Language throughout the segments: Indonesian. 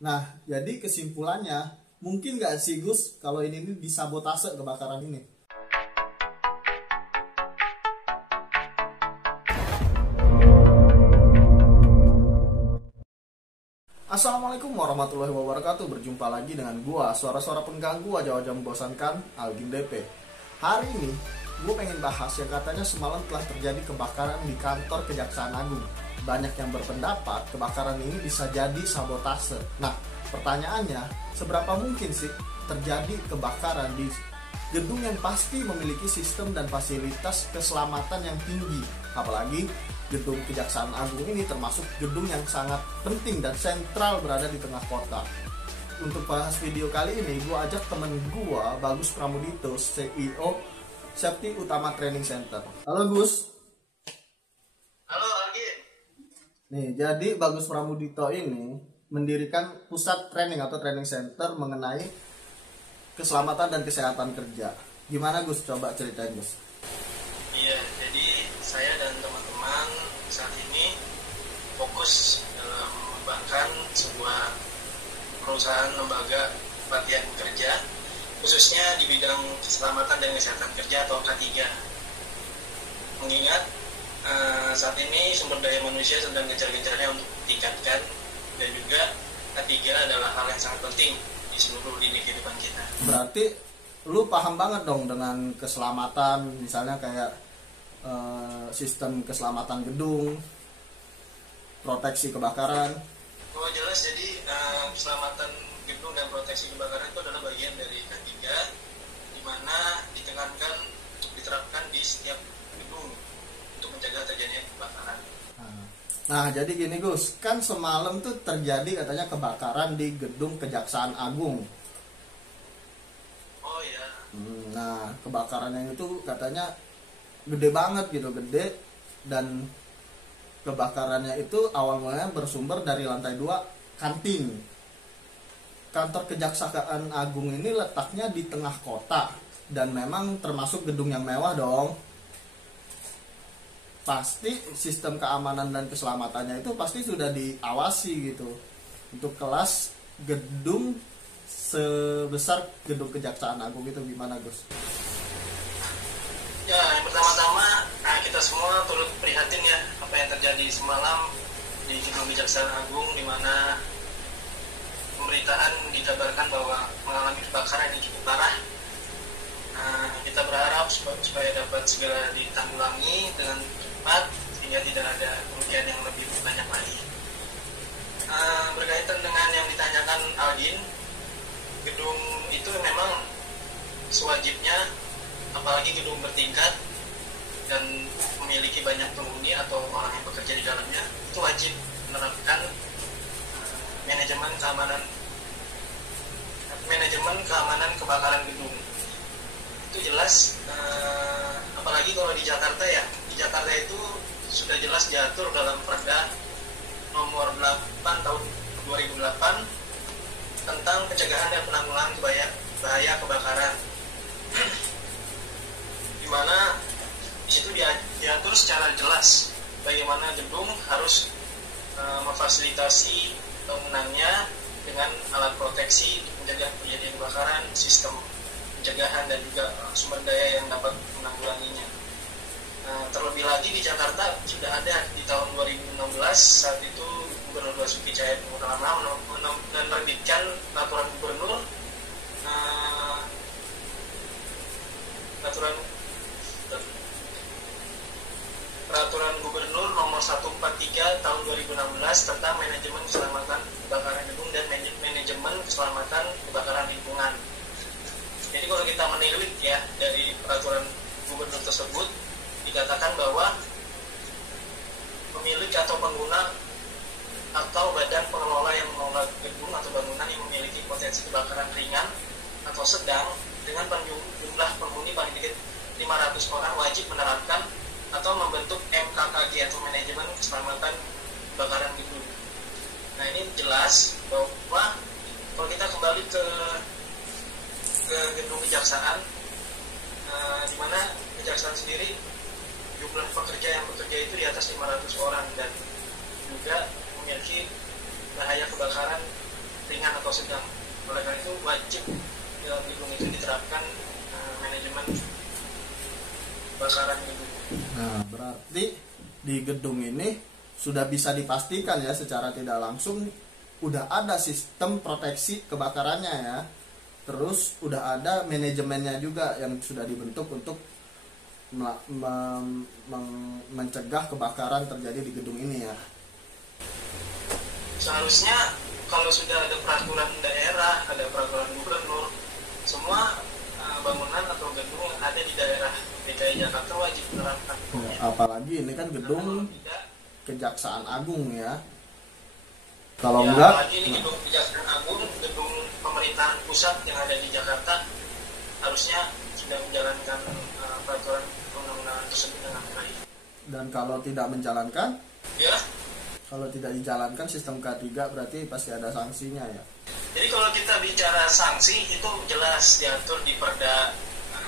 Nah, jadi kesimpulannya, mungkin nggak sih Gus kalau ini disabotase kebakaran ini? Assalamualaikum warahmatullahi wabarakatuh. Berjumpa lagi dengan gua, suara-suara pengganggu wajah-wajah membosankan, Algin DP. Hari ini gue pengen bahas yang katanya semalam telah terjadi kebakaran di kantor Kejaksaan Agung. Banyak yang berpendapat kebakaran ini bisa jadi sabotase. Nah, pertanyaannya, seberapa mungkin sih terjadi kebakaran di gedung yang pasti memiliki sistem dan fasilitas keselamatan yang tinggi? Apalagi gedung Kejaksaan Agung ini termasuk gedung yang sangat penting dan sentral berada di tengah kota. Untuk bahas video kali ini, gue ajak temen gue, Bagus Pramudito, CEO Safety Utama Training Center. Halo Gus. Halo Algin. Nih, jadi Bagus Pramudito ini mendirikan pusat training atau training center mengenai keselamatan dan kesehatan kerja. Gimana Gus? Coba ceritain Gus. Iya, jadi saya dan teman-teman saat ini fokus dalam mengembangkan sebuah perusahaan lembaga pelatihan kerja, khususnya di bidang keselamatan dan kesehatan kerja atau K3. Mengingat saat ini sumber daya manusia sedang gencar-gencarnya untuk ditingkatkan, dan juga K3 adalah hal yang sangat penting di seluruh lini kehidupan kita. Berarti lu paham banget dong dengan keselamatan, misalnya kayak sistem keselamatan gedung, proteksi kebakaran. Oh jelas, jadi keselamatan gedung dan proteksi kebakaran itu adalah bagian dari K3, di mana ditekankan untuk diterapkan di setiap gedung untuk mencegah terjadinya kebakaran. Nah, jadi gini Gus, kan semalam tuh terjadi katanya kebakaran di gedung Kejaksaan Agung. Oh ya. Nah, kebakarannya itu katanya gede banget gitu, gede, dan kebakarannya itu awal mulanya bersumber dari lantai 2 kantin. Kantor Kejaksaan Agung ini letaknya di tengah kota dan memang termasuk gedung yang mewah dong. Pasti sistem keamanan dan keselamatannya itu pasti sudah diawasi gitu. Untuk kelas gedung sebesar gedung Kejaksaan Agung itu gimana Gus? Ya, yang pertama-tama kita semua turut prihatin ya apa yang terjadi semalam di gedung Kejaksaan Agung, di mana pemberitaan dikabarkan bahwa mengalami kebakaran yang cukup parah. Kita berharap supaya dapat segera ditanggulangi dengan cepat sehingga tidak ada kerugian yang lebih banyak lagi. Berkaitan dengan yang ditanyakan Algin, gedung itu memang sewajibnya, apalagi gedung bertingkat dan memiliki banyak penghuni atau orang yang bekerja di dalamnya, itu wajib menerapkan manajemen keamanan kebakaran gedung. Itu jelas, apalagi kalau di Jakarta ya. Di Jakarta itu sudah jelas diatur dalam Perda nomor 8 tahun 2008 tentang pencegahan dan penanggulangan bahaya kebakaran. Di mana di situ diatur secara jelas bagaimana gedung harus memfasilitasi bangunannya dengan alat proteksi untuk mencegah terjadinya kebakaran, sistem pencegahan, dan juga sumber daya yang dapat menanggulanginya. Terlebih lagi di Jakarta sudah ada di tahun 2016, saat itu Gubernur Basuki Cahayapurnama menerbitkan peraturan gubernur Peraturan Gubernur nomor 143 tahun 2016 tentang manajemen keselamatan kebakaran gedung dan manajemen keselamatan kebakaran lingkungan. Jadi kalau kita menilik ya dari peraturan gubernur tersebut, dikatakan bahwa pemilik atau pengguna atau badan pengelola yang mengelola gedung atau bangunan yang memiliki potensi kebakaran ringan atau sedang dengan jumlah penghuni paling sedikit 500 orang wajib menerapkan atau membentuk MKKG atau manajemen keselamatan kebakaran gedung. Nah, ini jelas bahwa kalau kita kembali ke gedung kejaksaan, di mana kejaksaan sendiri jumlah pekerja yang bekerja itu di atas 500 orang dan juga memiliki bahaya kebakaran ringan ringan atau sedang. Oleh karena itu wajib dalam gedung itu diterapkan manajemen kebakaran gedung. Nah, berarti di gedung ini sudah bisa dipastikan ya secara tidak langsung udah ada sistem proteksi kebakarannya ya. Terus udah ada manajemennya juga yang sudah dibentuk untuk mencegah kebakaran terjadi di gedung ini ya. Seharusnya kalau sudah ada peraturan daerah, ada peraturan gubernur, semua bangunan atau gedung yang ada di daerah DKI Jakarta wajib menerapkan. Ya, apalagi ini kan gedung Kejaksaan Agung ya. Kalau ya, enggak, apalagi ini gedung Kejaksaan Agung, gedung pemerintahan pusat yang ada di Jakarta, harusnya sudah menjalankan peraturan undang-undang tersebut dengan baik. Dan kalau tidak menjalankan, Ya. kalau tidak dijalankan sistem K3 berarti pasti ada sanksinya ya. Jadi kalau kita bicara sanksi itu jelas diatur di Perda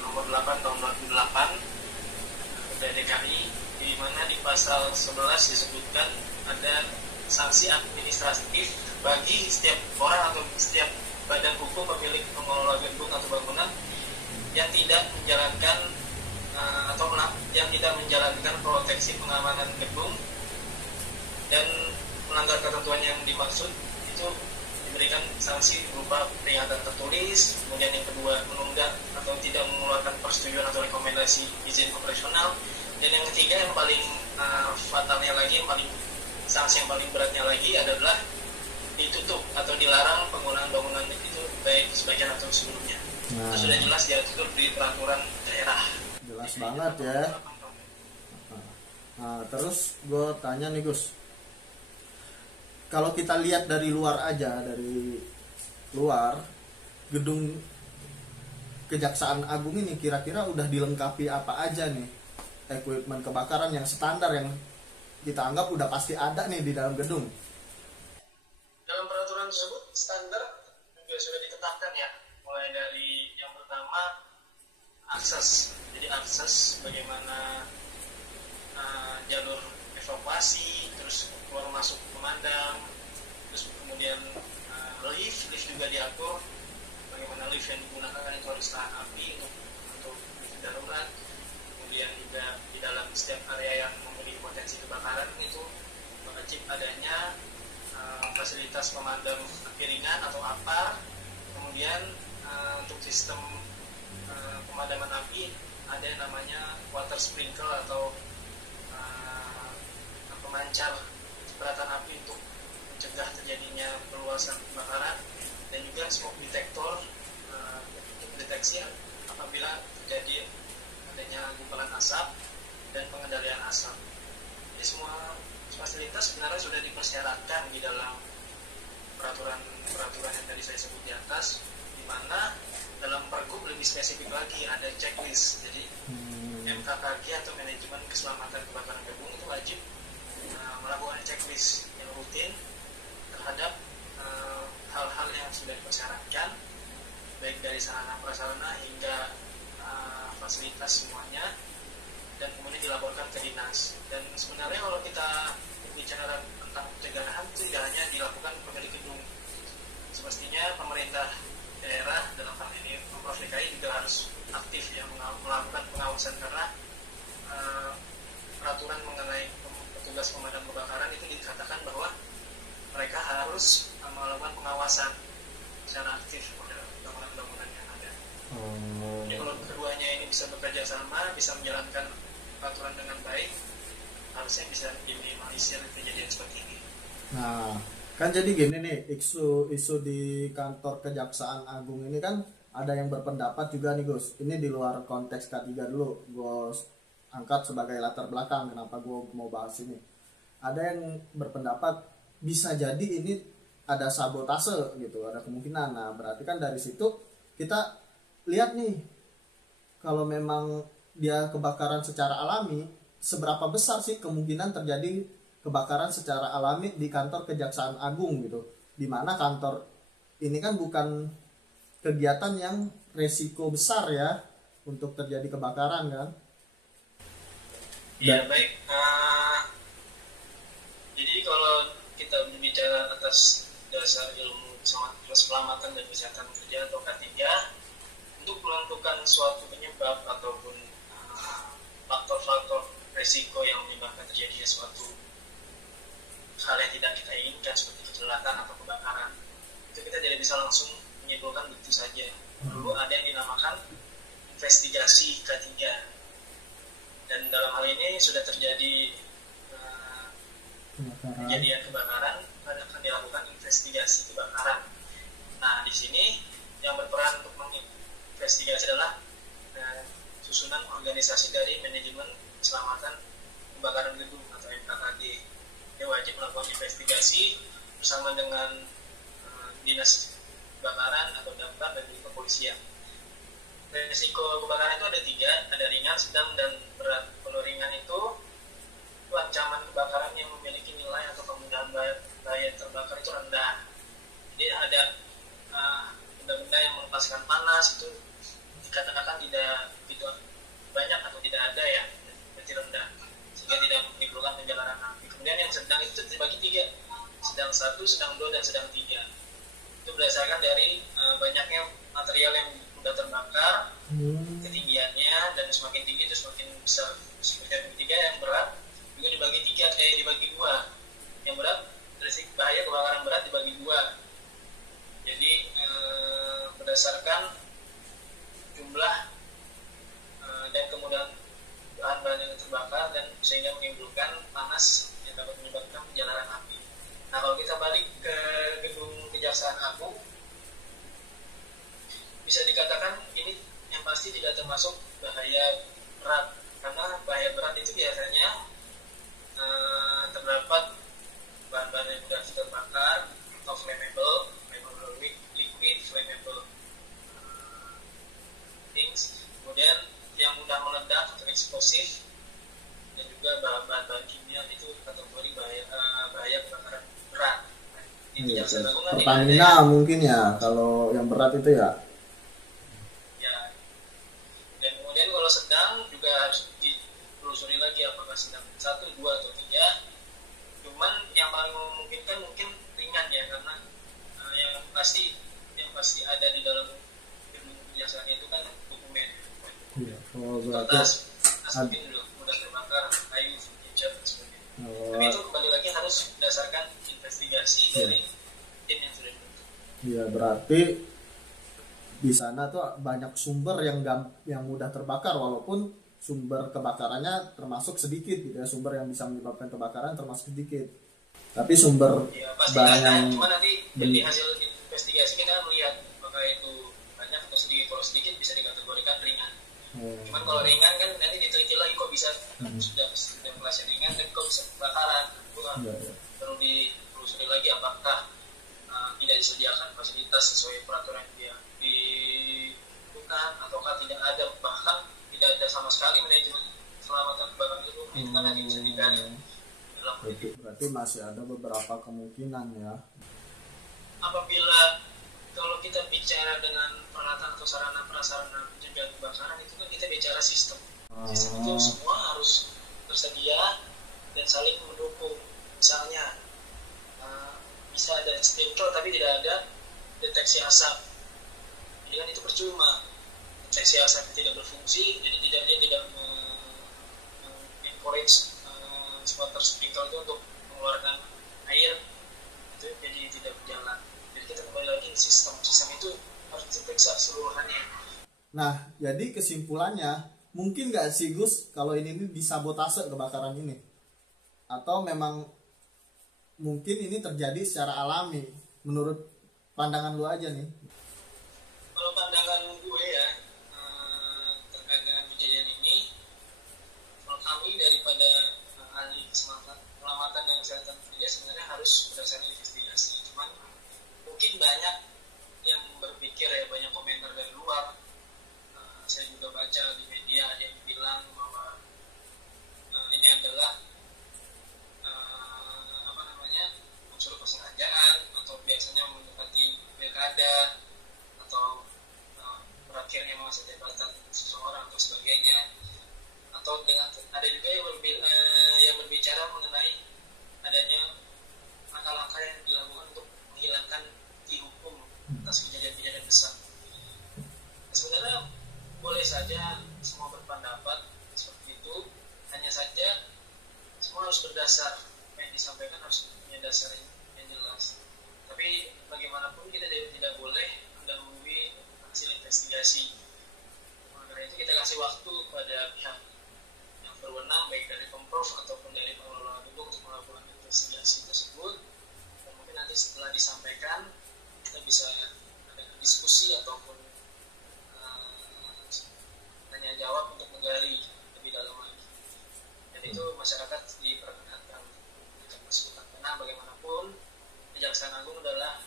nomor 8 tahun 2008 Perda DKI, di mana di pasal 11 disebutkan ada sanksi administratif bagi setiap orang atau setiap badan hukum pemilik pengelola gedung atau bangunan yang tidak menjalankan atau yang tidak menjalankan proteksi pengamanan gedung dan melanggar ketentuan yang dimaksud, itu diberikan sanksi berupa peringatan tertulis. Kemudian yang kedua, menunda atau tidak mengeluarkan persetujuan atau rekomendasi izin operasional. Dan yang ketiga yang paling fatalnya lagi, yang paling sanksi yang paling beratnya lagi adalah ditutup atau dilarang penggunaan bangunan itu baik sebagian atau seluruhnya. Nah, Itu sudah jelas diatur di peraturan daerah. jelas banget ya. Nah, terus gue tanya nih Gus, kalau kita lihat dari luar aja, dari luar gedung Kejaksaan Agung ini kira-kira udah dilengkapi apa aja nih equipment kebakaran yang standar yang kita anggap udah pasti ada nih di dalam gedung. Dalam peraturan tersebut standar juga sudah ditetapkan ya, mulai dari yang pertama akses. Jadi akses bagaimana jalur evakuasi, terus keluar masuk pemadam, terus kemudian lift juga diatur bagaimana lift yang digunakan itu harus tahan api untuk darurat. Kemudian juga di dalam setiap area yang memiliki potensi kebakaran itu wajib adanya fasilitas pemadam api ringan atau APAR. Kemudian untuk sistem pemadaman api ada yang namanya water sprinkle atau pemancar cipratan api untuk mencegah terjadinya perluasan kebakaran, dan juga smoke detector untuk deteksi apabila terjadi adanya gumpalan asap dan pengendalian asap. Jadi semua fasilitas sebenarnya sudah dipersyaratkan di dalam peraturan yang tadi saya sebut di atas, di mana dalam pergub lebih spesifik lagi ada checklist. Jadi MKKG atau manajemen keselamatan kebakaran gedung itu wajib melakukan checklist yang rutin terhadap hal-hal yang sudah dipersyaratkan, baik dari sarana prasarana hingga fasilitas semuanya, dan kemudian dilaporkan ke dinas. Dan sebenarnya kalau kita bicara tentang pencegahan itu tidak hanya dilakukan pemilik gedung, semestinya pemerintah daerah dalam hal ini Pemprov DKI juga harus aktif ya melakukan pengawasan, karena peraturan mengenai petugas pemadam kebakaran itu dikatakan bahwa mereka harus melakukan pengawasan secara aktif pada bangunan-bangunan yang ada. Jadi kalau keduanya ini bisa bekerja sama, bisa menjalankan peraturan dengan baik, harusnya bisa diminimalisir kejadian seperti ini. Nah, kan jadi gini nih, isu di kantor Kejaksaan Agung ini kan ada yang berpendapat juga nih Gus. Ini di luar konteks K3 dulu, gue angkat sebagai latar belakang kenapa gue mau bahas ini. Ada yang berpendapat bisa jadi ini ada sabotase gitu, ada kemungkinan. Nah, berarti kan dari situ kita lihat nih, kalau memang dia kebakaran secara alami, seberapa besar sih kemungkinan terjadi kebakaran secara alami di kantor Kejaksaan Agung gitu. Dimana kantor ini kan bukan kegiatan yang resiko besar ya untuk terjadi kebakaran kan. Ya baik, jadi kalau kita berbicara atas dasar ilmu keselamatan dan kesehatan kerja atau K3 untuk menentukan suatu penyebab ataupun faktor-faktor resiko yang menyebabkan terjadinya suatu hal yang tidak kita inginkan seperti kecelakaan atau kebakaran. Itu kita tidak bisa langsung menyimpulkan begitu saja. Perlu ada yang dinamakan investigasi K3. Dan dalam hal ini sudah terjadi kejadian kebakaran, akan dilakukan investigasi kebakaran. Nah, di sini yang berperan untuk menginvestigasi adalah susunan organisasi dari manajemen keselamatan kebakaran gedung atau MKKG. Dia wajib melakukan investigasi bersama dengan dinas kebakaran atau damkar dan juga kepolisian. Risiko kebakaran itu ada 3, ada ringan, sedang, dan berat. Kalau ringan itu ancaman kebakaran yang memiliki nilai atau kemudahan bahaya terbakar itu rendah. Jadi ada benda-benda yang melepaskan panas itu dikatakan tidak begitu banyak atau tidak ada ya, berarti rendah, sehingga tidak menimbulkan penjalaran api. Kemudian yang sedang itu dibagi 3, sedang 1, sedang 2, dan sedang 3. Itu berdasarkan dari banyaknya material yang mudah terbakar, ketinggiannya, dan semakin tinggi itu semakin besar. Seperti yang ketiga, yang berat juga dibagi 2. Yang berat, risiko bahaya kebakaran berat dibagi 2. Jadi berdasarkan jumlah dan kemudahan bahan-bahan yang terbakar dan sehingga menimbulkan panas yang dapat menyebabkan penjalaran api. Nah, kalau kita balik ke gedung Kejaksaan Agung, bisa dikatakan ini yang pasti tidak termasuk bahaya berat, karena bahaya berat itu biasanya terdapat bahan-bahan yang mudah terbakar atau flammable, liquid, flammable things, kemudian yang mudah meledak atau eksplosif, dan juga bahan-bahan kimia itu kategori bahaya kebakaran berat. Iya, Pertamina mungkin ya kalau yang berat itu ya. Ya. Dan kemudian kalau sedang juga harus ditelusuri lagi apakah sedang 1, 2, atau 3. Cuman yang paling memungkinkan mungkin ringan ya, karena yang pasti ada di dalam gedung kejaksaan itu kan dokumen. Iya. Kertas mungkin mudah terbakar, kayu, cat, dan sebagainya. Tapi itu kembali lagi harus berdasarkan investigasi dari tim yang sudah dibentuk. Iya, berarti di sana tuh banyak sumber yang mudah terbakar, walaupun sumber kebakarannya termasuk sedikit gitu ya, sumber yang bisa menyebabkan kebakaran termasuk sedikit. Tapi sumber barang yang cuma nanti dari hasil investigasi kita melihat apakah itu banyak atau sedikit. Kalau sedikit bisa dikategorikan ringan. Cuman kalau ringan kan nanti diteliti lagi kok bisa sudah kelas yang ringan dan kok bisa kebakaran. Perlu ditelusuri lagi apakah tidak disediakan fasilitas sesuai peraturan yang dibutuhkan ataukah tidak ada, bahkan tidak ada sama sekali manajemen keselamatan kebakaran gedung. Itu kan nanti bisa dicari. Berarti masih ada beberapa kemungkinan ya. Apabila kalau kita bicara dengan peralatan atau sarana prasarana pencegahan kebakaran, itu kan kita bicara sistem. Sistem itu semua harus tersedia dan saling mendukung. Misalnya bisa ada sprinkler tapi tidak ada deteksi asap. Jadi kan itu percuma. Deteksi asap tidak berfungsi, jadi dia tidak encourage water sprinkler itu untuk mengeluarkan air, itu jadi tidak berjalan. Jadi kita kembali lagi ke sistem itu harus diperiksa seluruhannya. Nah, jadi kesimpulannya mungkin nggak sih Gus kalau ini disabotase kebakaran ini, atau memang mungkin ini terjadi secara alami menurut pandangan lu aja nih? Kalau pandangan gue ya terkait dengan kejadian ini, kalau kami daripada ahli keselamatan dan kesehatan kerja sebenarnya harus berdasarkan investigasi. Cuman mungkin banyak yang berpikir ya, banyak komentar dari luar. Saya juga baca di media ada yang bilang bahwa ini adalah unsur kesengajaan atau biasanya mendekati pilkada atau berakhirnya masa jabatan seseorang atau sebagainya, atau dengan ada juga yang berbicara mengenai adanya langkah-langkah yang atas kejadian-kejadian besar. Sebenarnya boleh saja semua berpendapat seperti itu, hanya saja semua harus berdasar, yang disampaikan harus punya dasar yang jelas. Tapi bagaimanapun kita tidak boleh mendahului hasil investigasi. Karena itu kita kasih waktu kepada pihak yang berwenang, baik dari Pemprov ataupun dari pengelola gedung untuk melakukan investigasi tersebut. Dan mungkin nanti setelah disampaikan kita bisa ada diskusi ataupun tanya jawab untuk menggali lebih dalam lagi. Dan itu masyarakat diperkenankan untuk masukan, karena bagaimanapun Kejaksaan Agung adalah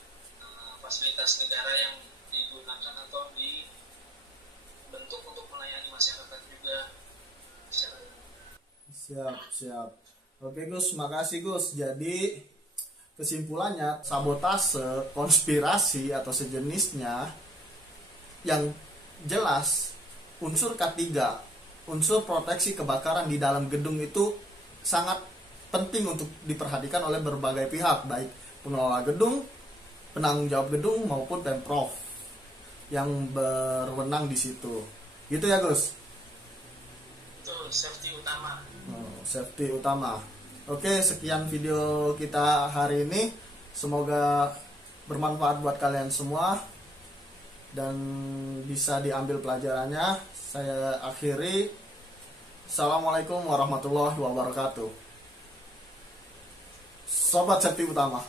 fasilitas negara yang digunakan atau dibentuk untuk melayani masyarakat juga secara Siap. Oke Gus, makasih Gus. Jadi kesimpulannya, sabotase, konspirasi atau sejenisnya yang jelas unsur K3, unsur proteksi kebakaran di dalam gedung itu sangat penting untuk diperhatikan oleh berbagai pihak, baik pengelola gedung, penanggung jawab gedung maupun Pemprov yang berwenang di situ. Gitu ya Gus? itu safety utama. Safety utama. Oke, sekian video kita hari ini. Semoga bermanfaat buat kalian semua dan bisa diambil pelajarannya. Saya akhiri. Assalamualaikum warahmatullahi wabarakatuh. Sobat safety utama.